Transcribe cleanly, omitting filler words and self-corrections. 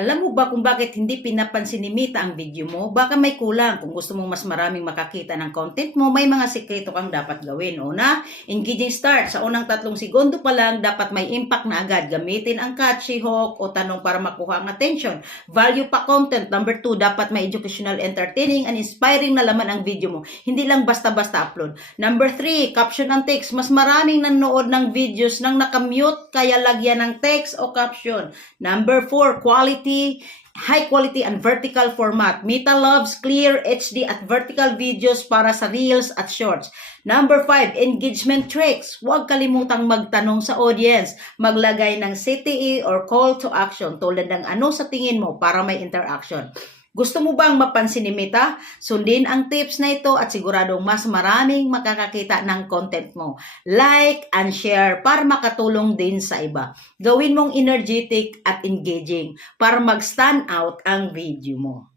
Alam mo ba kung bakit hindi pinapansin ni Mita ang video mo? Baka may kulang. Kung gusto mong mas maraming makakita ng content mo, may mga sekreto kang dapat gawin. Una, engaging start. Sa unang 3 segundo pa lang, dapat may impact na agad. Gamitin ang catchy hook o tanong para makuha ang attention. Value pa content. Number 2, dapat may educational, entertaining, and inspiring na laman ang video mo. Hindi lang basta-basta upload. Number 3, caption and text. Mas maraming nanonood ng videos nang nakamute, kaya lagyan ng text o caption. Number 4, high quality and vertical format. Mita loves clear HD at vertical videos para sa reels at shorts. Number 5, engagement tricks. Huwag kalimutang magtanong sa audience. Maglagay ng CTA or call to action tulad ng ano sa tingin mo para may interaction. Gusto mo bang mapansin ni Mita? Sundin ang tips na ito at siguradong mas maraming makakakita ng content mo. Like and share para makatulong din sa iba. Gawin mong energetic at engaging para mag-stand out ang video mo.